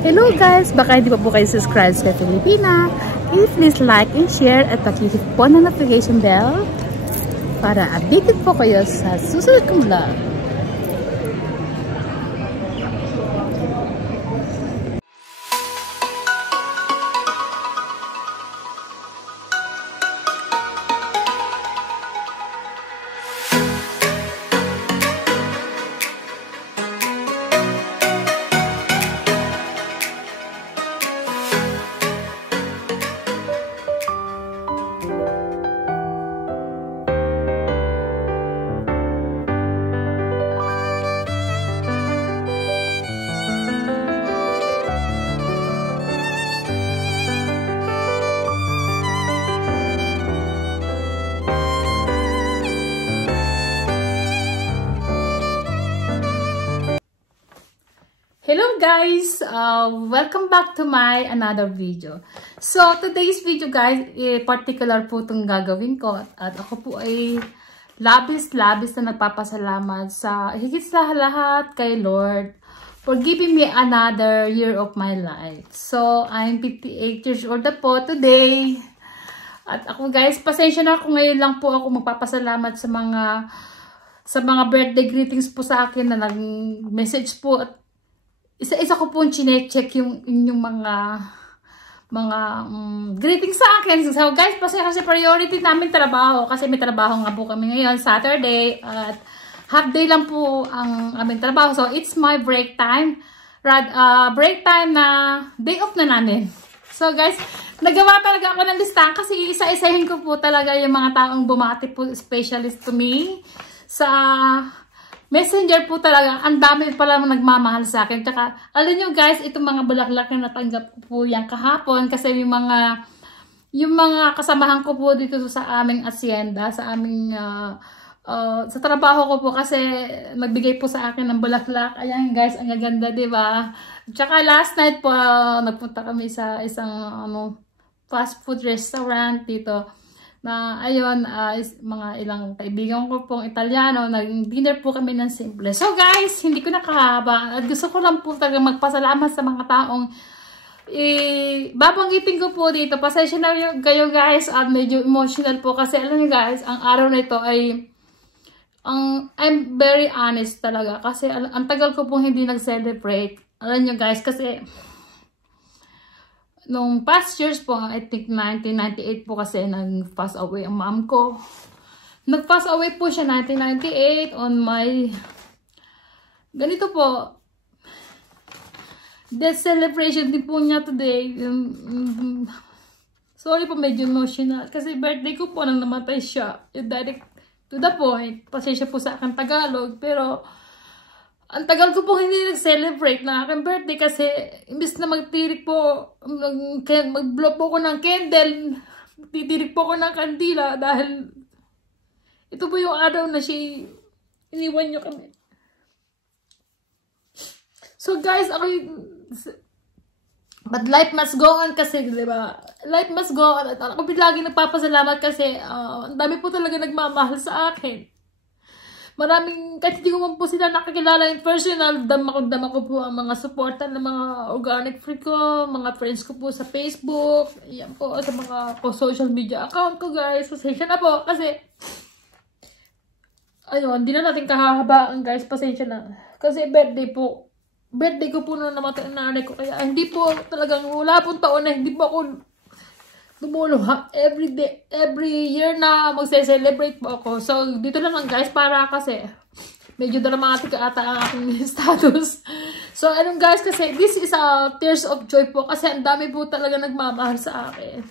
Hello guys! Baka hindi pa po kayo subscribe sa Pilipina. Please like and share at pakihit po ng notification bell para updated po kayo sa susunod kong vlog. Hello guys! Welcome back to my another video. So, today's video guys, particular po itong gagawin ko. At ako po ay labis-labis na nagpapasalamat sa higit sa lahat kay Lord for giving me another year of my life. So, I'm 58 years old na po today. At ako guys, pasensya na ako ngayon lang po ako magpapasalamat sa mga birthday greetings po sa akin na nag-message po at isa-isa ko po chine-check yung mga greetings sa akin. So guys, kasi priority namin trabaho. Kasi may trabaho nga po kami ngayon, Saturday. At half day lang po ang aming trabaho. So it's my break time. Break time na day off na namin. So guys, nagawa talaga ako ng listahan kasi isa-isahin ko po talaga yung mga taong bumati po, specialist to me. Sa Messenger po talaga, ang dami pala nagmamahal sa akin. Tsaka, alam nyo guys, itong mga bulaklak na natanggap ko po yan kahapon. Kasi yung mga kasamahan ko po dito sa aming asyenda, sa aming, sa trabaho ko po kasi nagbigay po sa akin ng bulaklak. Ayan guys, ang gaganda, diba? Tsaka last night po, nagpunta kami sa isang fast food restaurant dito. Na ayun, mga ilang kaibigan ko pong Italiano, nag-dinner po kami ng simple. So guys, hindi ko nakahaba at gusto ko lang po talaga magpasalamat sa mga taong babanggitin ko po dito. Pasensya na kayo guys at medyo emotional po kasi alam niyo guys, ang araw na ito ay I'm very honest talaga kasi ang tagal ko pong hindi nag-celebrate. Alam niyo guys, kasi nung past years po, I think 1998 po kasi nag-pass away ang mom ko. Nag-pass away po siya 1998 on my, ganito po, death celebration din po niya today. Sorry po, medyo emotional. Kasi birthday ko po nang namatay siya. Direct to the point. Pasensya po sa aking Tagalog. Pero, ang tagal ko po hindi nag-celebrate na aking birthday kasi imbis na magtirik po, mag-blow po ko ng candle, titirik po ko ng kandila dahil ito po yung araw na siya iniwan nyo kami. So guys, but life must go on kasi, diba? Life must go on. At ako lagi nagpapasalamat kasi ang dami po talaga nagmamahal sa akin. Maraming, kahit hindi ko man po sila nakakilala in personal, dama ko po ang mga supporta ng mga organic free ko, mga friends ko po sa Facebook, yan po, sa mga social media account ko guys. Pasensya na po kasi, ayun, hindi na natin kahahabaan guys, pasensya na. Kasi birthday ko po nung namatay ang nanay ko, kaya hindi po talagang wala pong taon na hindi po ako dumuluha every year na magse-celebrate po ako. So, dito lang guys, para kasi medyo dramatic ata ang aking status. So, anong guys, kasi this is a tears of joy po kasi ang dami po talaga nagmamahal sa akin.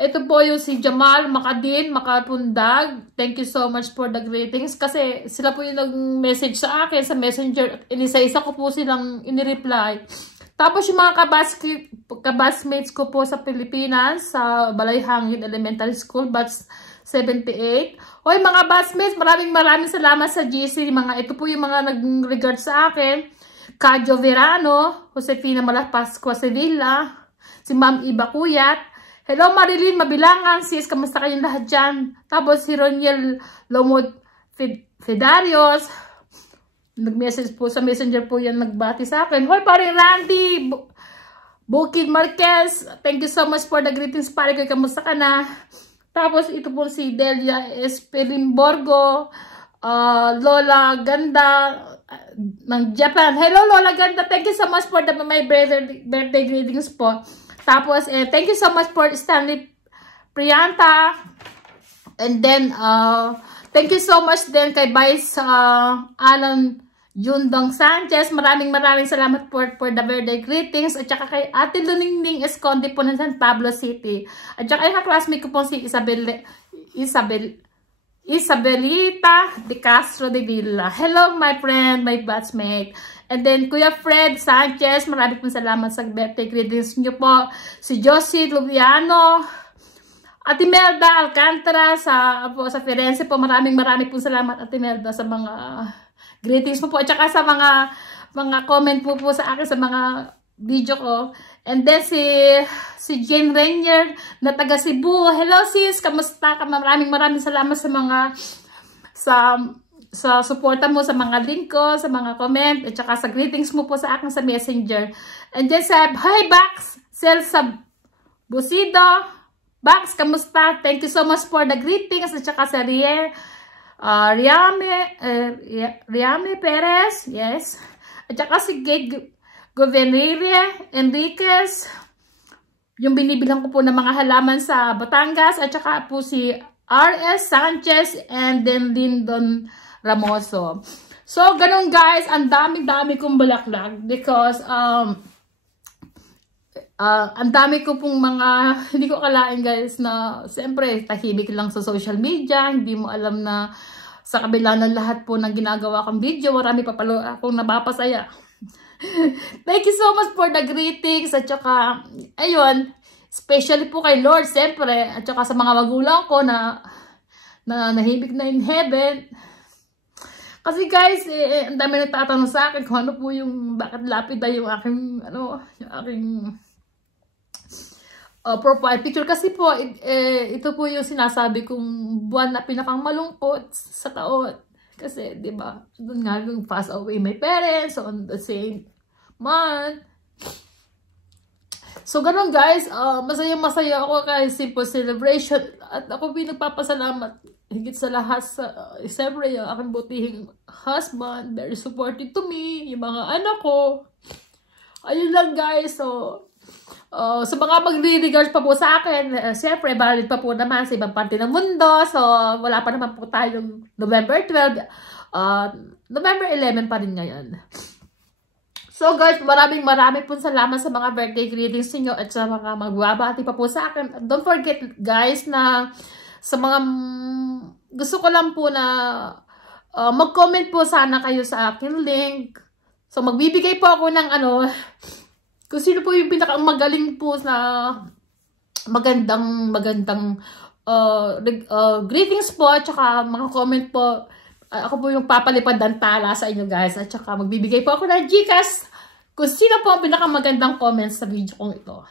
Ito po yung si Jamal Makapundag. Thank you so much for the greetings kasi sila po yung nag-message sa akin sa messenger. Inisa-isa ko po silang inireply. Tapos yung mga kabasmates ko po sa Pilipinas, sa Balayhangin Elementary School, batch 78. Hoy mga batchmates, maraming salamat sa GC. Ito po yung mga nag-regard sa akin. Kadyo Verano, Josefina Malapascua Sevilla, si Ma'am Iba Kuyat. Hello Marilyn Mabilangan, sis, kamusta kayong lahat dyan? Tapos si Roniel Lomod Fedarios, Nag-message po sa messenger po yan, nagbati sa akin. Hoy, paring Randy Bukid Marquez, thank you so much for the greetings, pare ko, kamusta ka na? Tapos ito po si Delia Esperimborgo, Lola Ganda ng Japan. Hello Lola Ganda, thank you so much for my birthday greetings po. Tapos thank you so much for Stanley Prianta. And then thank you so much din kay Vice Alan Jundong Sanchez, maraming salamat for the birthday greetings. At saka kay Ate Luningning Esconde po ng San Pablo City. At saka yung classmate ko po si Isabelita de Castro de Villa. Hello my friend, my batchmate. And then Kuya Fred Sanchez, maraming pong salamat sa birthday greetings nyo po. Si Josie Lubiano, Ate Melda Alcantara sa Firenze po, maraming pong salamat Ate Melda sa mga greetings po at saka sa mga comment po sa akin sa mga video ko. And then si Jane Rainier na taga Cebu. Hello sis, kamusta ka? Maraming salamat sa mga sa suporta mo sa mga link ko, sa mga comment at saka sa greetings mo po sa akin sa Messenger. And then sa hi Bax, Selsa Busido. Bax, kamusta? Thank you so much for the greetings at saka sa Riame Perez, yes. At saka si Gate Governiria Enriquez, yung binibilang ko po ng mga halaman sa Batangas. At saka po si R.S. Sanchez and then Lyndon Ramoso. So, ganun guys, ang dami kong bulaklak because ang dami ko pong mga, hindi ko kalain guys na siyempre tahimik lang sa social media, hindi mo alam na sa kabila ng lahat po ng ginagawa kong video, marami pa pala akong nabapasaya. Thank you so much for the greetings at saka, ayun, especially po kay Lord siyempre at saka sa mga magulang ko na nahibig na in heaven. Kasi guys, ang dami nagtatanong sa akin kung ano po yung, bakit lapida yung aking, profile picture. Kasi po, ito po yung sinasabi kong buwan na pinakang malungkot sa taon. Kasi, di ba, doon nga yung pass away my parents on the same month. So, ganun guys, masaya ako kay Simple Celebration. At ako pinagpapasalamat higit sa lahat siyempre yung aking butihing husband, very supportive to me, yung mga anak ko. Ayun lang guys, so sa mga magre-regards pa po sa akin, siyempre, valid pa po naman sa ibang parte ng mundo. So, wala pa naman po tayong November 12. November 11 pa rin ngayon. So, guys, maraming po salamat sa mga birthday greetings niyo at sa mga magbabati pa po sa akin. Don't forget, guys, na sa mga gusto ko lang po na mag-comment po sana kayo sa akin link. So, magbibigay po ako ng kung sino po yung pinakamagaling po sa magandang greetings po at saka mga comment po. Ako po yung papalipad ng tala sa inyo guys. At saka magbibigay po ako ng Gcash kung sino po ang pinakamagandang comments sa video kong ito.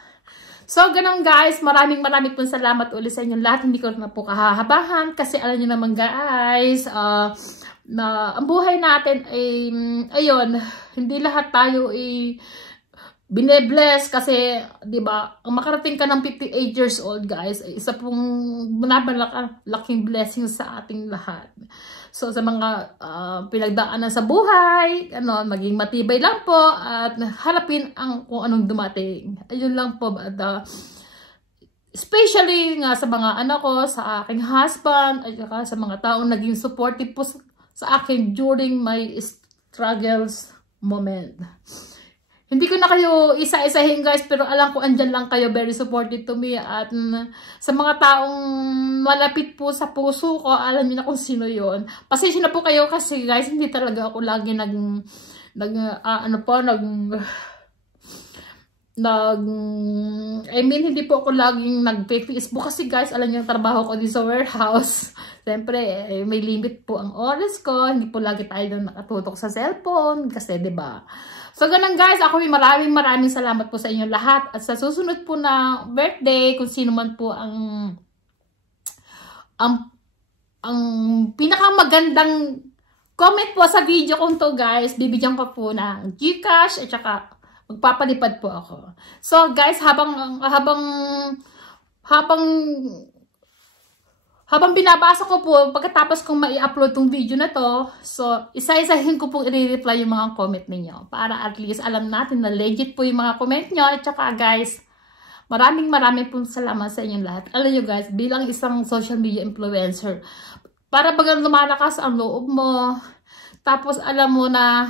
So ganun guys, maraming po salamat ulit sa inyo lahat. Hindi ko na po kahahabahan kasi alam niyo naman guys, na ang buhay natin ay, ayun, hindi lahat tayo ay bine-bless kasi, di ba, ang makarating ka ng 58 years old, guys, ay isa pong laking blessing sa ating lahat. So, sa mga pinagdaanan sa buhay, maging matibay lang po at harapin kung anong dumating. Ayun lang po. Especially nga sa mga anak ko, sa aking husband, at sa mga taong naging supportive po sa akin during my struggles moment. Hindi ko na kayo isa-isahin guys, pero alam ko andyan lang kayo, very supportive to me. At sa mga taong malapit po sa puso ko, alam niyo na kung sino yon. Pasensya na po kayo kasi guys, hindi talaga ako lagi hindi po ako laging nag-Facebook kasi guys, alam niyo yung trabaho ko din sa warehouse. Siyempre, may limit po ang oras ko, hindi po lagi tayo nakatutok sa cellphone kasi 'di ba? So, ganun guys, ako maraming salamat po sa inyo lahat. At sa susunod po na birthday, kung sino man po ang pinakamagandang comment po sa video kong to guys. Bibigyan ko po ng GCash at saka magpapalipad po ako. So guys, habang binabasa ko po, pagkatapos kong mai-upload tong video na to, so isa-isahin ko pong i-reply yung mga comment ninyo. Para at least alam natin na legit po yung mga comment nyo. At saka guys, maraming pong salamat sa inyong lahat. Alam nyo guys, bilang isang social media influencer, para bagang lumalakas ang loob mo. Tapos alam mo na,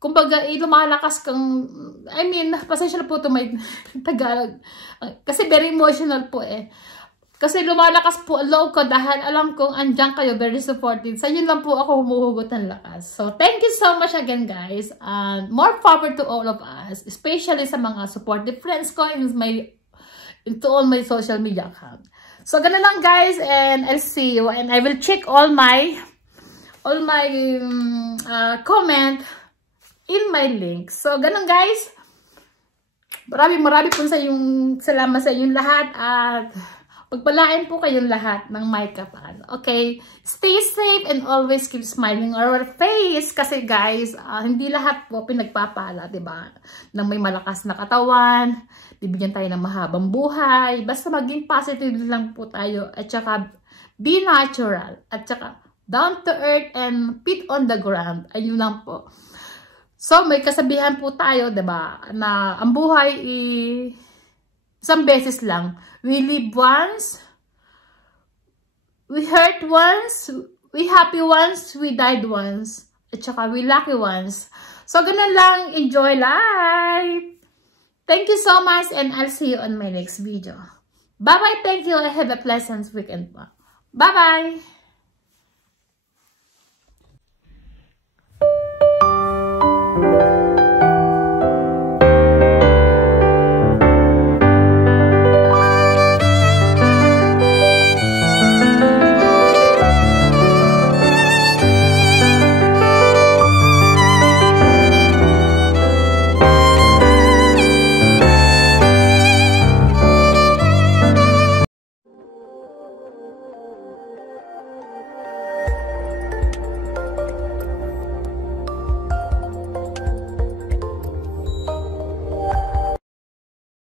kumbaga, lumalakas kang, pasensya na po ito may Tagalog. Kasi very emotional po eh. Kasi lumalakas po ang loob ko dahil alam kong andyan kayo, very supportive. Sa inyo lang po ako humuhugot ng lakas. So, thank you so much again guys. And more power to all of us. Especially sa mga supportive friends ko into all my social media account. So, ganun lang guys. And I'll see you. And I will check all my comment in my link. So, ganun guys. Marami po salamat sa inyong lahat. At pagpalain po kayong lahat ng may kapal. Okay? Stay safe and always keep smiling on our face. Kasi guys, hindi lahat po pinagpapala, diba? Nang may malakas na katawan, bibigyan tayo ng mahabang buhay. Basta maging positive lang po tayo. At saka, be natural. At saka, down to earth and feet on the ground. Ayun lang po. So, may kasabihan po tayo, diba? Na ang buhay isang beses lang. We live once, we hurt once, we happy once, we died once, at saka we lucky once. So, ganun lang. Enjoy life! Thank you so much and I'll see you on my next video. Bye-bye. Thank you. I have a pleasant weekend. Bye-bye!